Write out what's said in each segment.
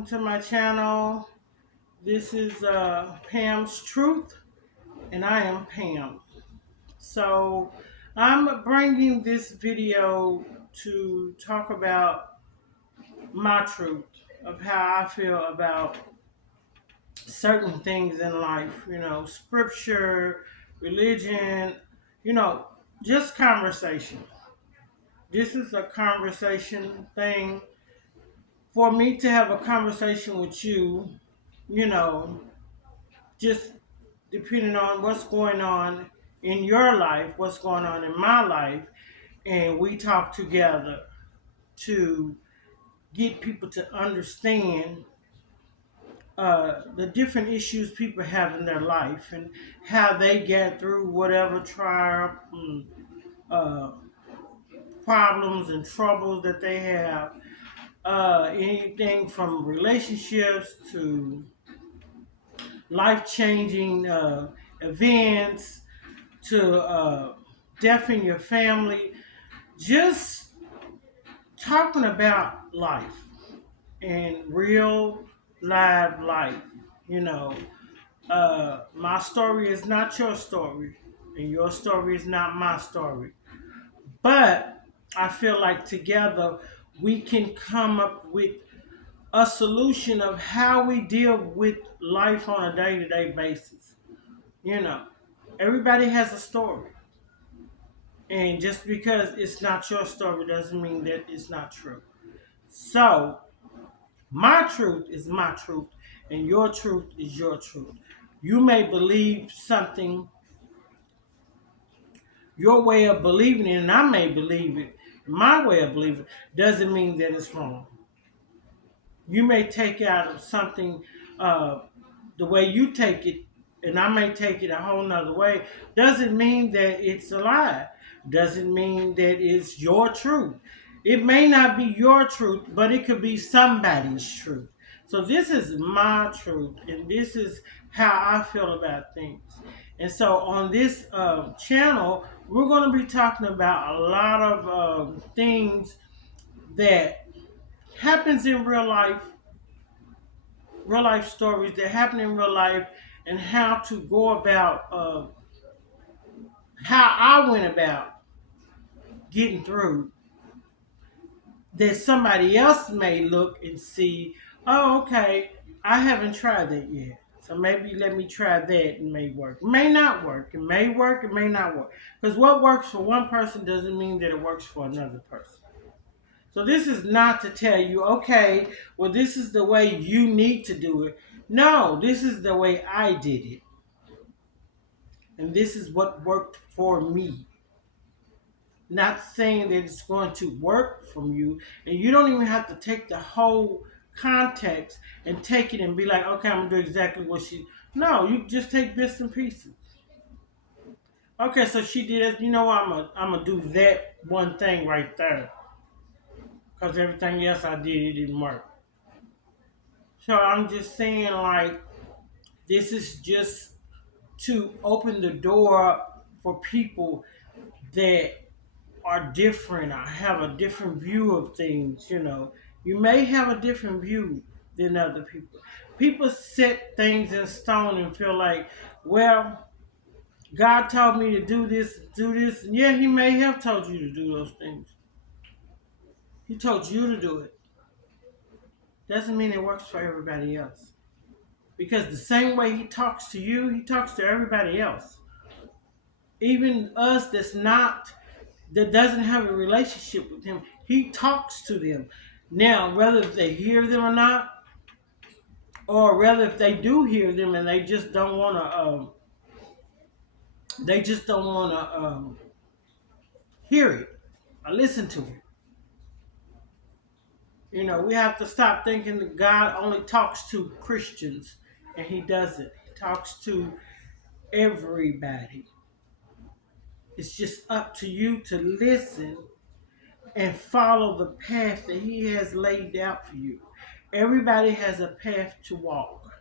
welcome to my channel. This is Pam's Truth, and I am Pam. So, I'm bringing this video to talk about my truth of how I feel about certain things in life, scripture, religion, you know, just conversation. This is a conversation thing for me to have a conversation with you, you know, just depending on what's going on in your life, what's going on in my life, and we talk together to get people to understand the different issues people have in their life and how they get through whatever trial, uh, problems, and troubles that they have. Anything from relationships to life changing events to death in your family, just talking about life and real live life. You know, my story is not your story, and your story is not my story. But I feel like together we can come up with a solution of how we deal with life on a day to day basis. You know, everybody has a story. And just because it's not your story doesn't mean that it's not true. So, my truth is my truth, and your truth is your truth. You may believe something, your way of believing it, and I may believe it. My way of believing it doesn't mean that it's wrong. You may take out of something the way you take it, and I may take it a whole nother way. Doesn't mean that it's a lie. Doesn't mean that it's your truth. It may not be your truth, but it could be somebody's truth. So this is my truth, and this is how I feel about things. And so on this channel, we're going to be talking about a lot of things that happens in real life stories that happen in real life, and how to go about how I went about getting through that somebody else may look and see, oh, okay, I haven't tried that yet. So maybe let me try that. It may work. It may not work. It may work. It may not work. Because what works for one person doesn't mean that it works for another person. So this is not to tell you, okay, well, this is the way you need to do it. No, this is the way I did it. And this is what worked for me. Not saying that it's going to work from you, and you don't even have to take the whole context and take it and be like, okay, I'm gonna do exactly what she. No, you just take bits and pieces. Okay, so she did it. You know what? I'm gonna do that one thing right there because everything else I did it didn't work. So I'm just saying, like, this is just to open the door up for people that are different. I have a different view of things, you know. You may have a different view than other people. People set things in stone and feel like, well, God told me to do this, do this. And yeah, he may have told you to do those things. He told you to do it. Doesn't mean it works for everybody else. Because the same way he talks to you, he talks to everybody else. Even us that doesn't have a relationship with him, he talks to them. Now, whether if they hear them or not, or whether if they do hear them and they just don't want to hear it or listen to it. You know, we have to stop thinking that God only talks to Christians, and he doesn't. He talks to everybody. It's just up to you to listen and follow the path that he has laid out for you. Everybody has a path to walk.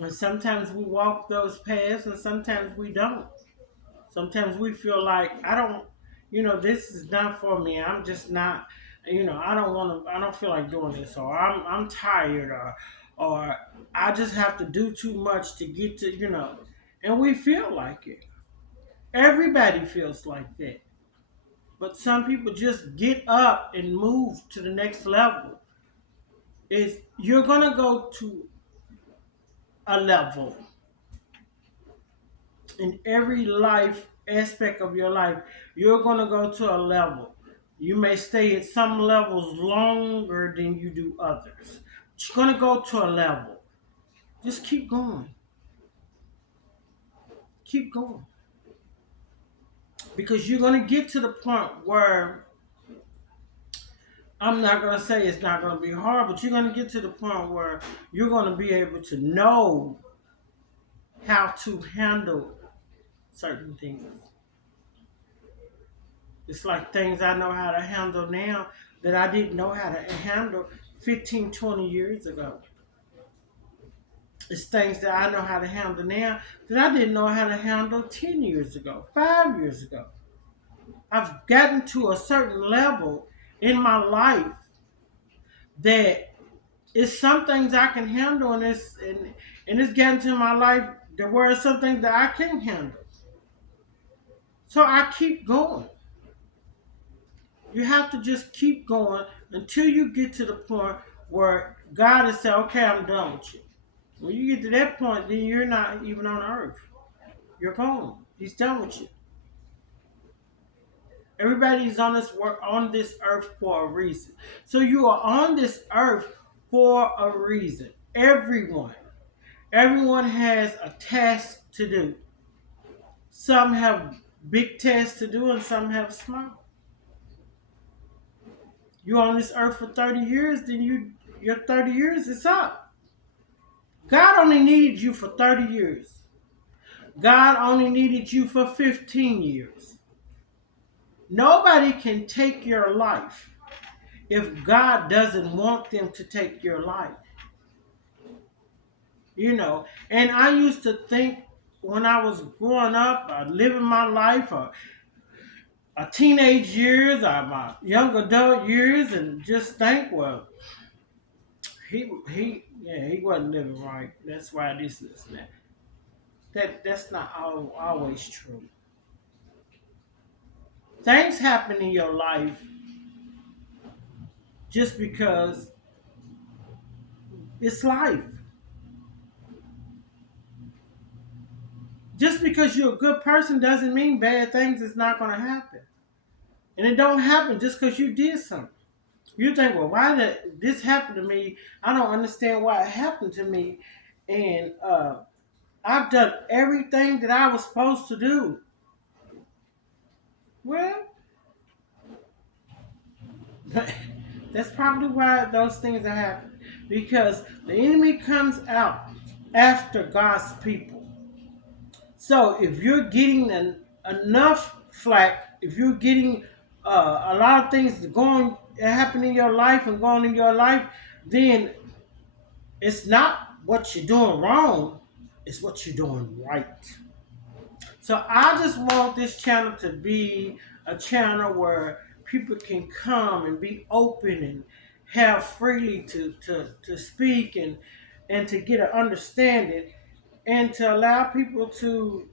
And sometimes we walk those paths and sometimes we don't. Sometimes we feel like, I don't, this is not for me. I'm just not I don't feel like doing this, or I'm tired, or I just have to do too much to get to, and we feel like it. Everybody feels like that. But some people just get up and move to the next level. Is you're gonna go to a level in every life aspect of your life. You're gonna go to a level. You may stay at some levels longer than you do others. But you're gonna go to a level. Just keep going. Keep going. Because you're gonna get to the point where I'm not gonna say it's not gonna be hard, but you're gonna get to the point where you're gonna be able to know how to handle certain things. It's like things I know how to handle now that I didn't know how to handle 15, 20 years ago. It's things that I know how to handle now that I didn't know how to handle 10 years ago, 5 years ago. I've gotten to a certain level in my life that it's some things I can handle, and it's getting to my life there were some things that I can't handle. So I keep going. You have to just keep going until you get to the point where God has said, okay, I'm done with you. When you get to that point, then you're not even on earth. You're gone. He's done with you. Everybody's on this earth for a reason. So you are on this earth for a reason. Everyone. Everyone has a task to do. Some have big tasks to do and some have small. You're on this earth for 30 years, then your 30 years is up. God only needed you for 30 years. God only needed you for 15 years. Nobody can take your life if God doesn't want them to take your life. And I used to think when I was growing up, living my life, teenage years, or my young adult years, and just think, well, he wasn't living right. That's why this is that. That's not always true. Things happen in your life just because it's life. Just because you're a good person doesn't mean bad things is not going to happen. And it don't happen just because you did something. You think, well, why did this happen to me? I don't understand why it happened to me. And I've done everything that I was supposed to do. Well, that's probably why those things are happening. Because the enemy comes out after God's people. So if you're getting enough flack, if you're getting a lot of things happen in your life and going in your life, then it's not what you're doing wrong, it's what you're doing right. So I just want this channel to be a channel where people can come and be open and have freely to speak and to get an understanding and to allow people to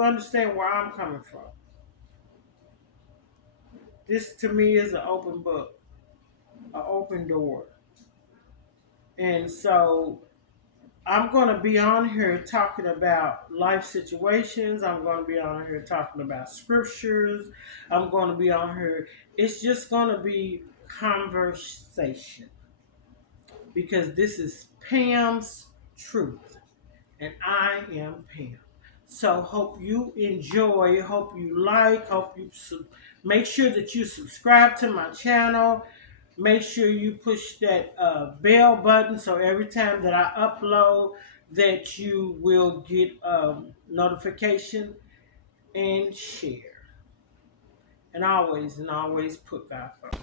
understand where I'm coming from. This to me is an open book, an open door. And so I'm going to be on here talking about life situations. I'm going to be on here talking about scriptures. I'm going to be on here. It's just going to be conversation because this is Pam's Truth and I am Pam. So hope you enjoy, hope you like, hope you make sure that you subscribe to my channel. Make sure you push that bell button so every time that I upload that you will get notification and share. And always put God first.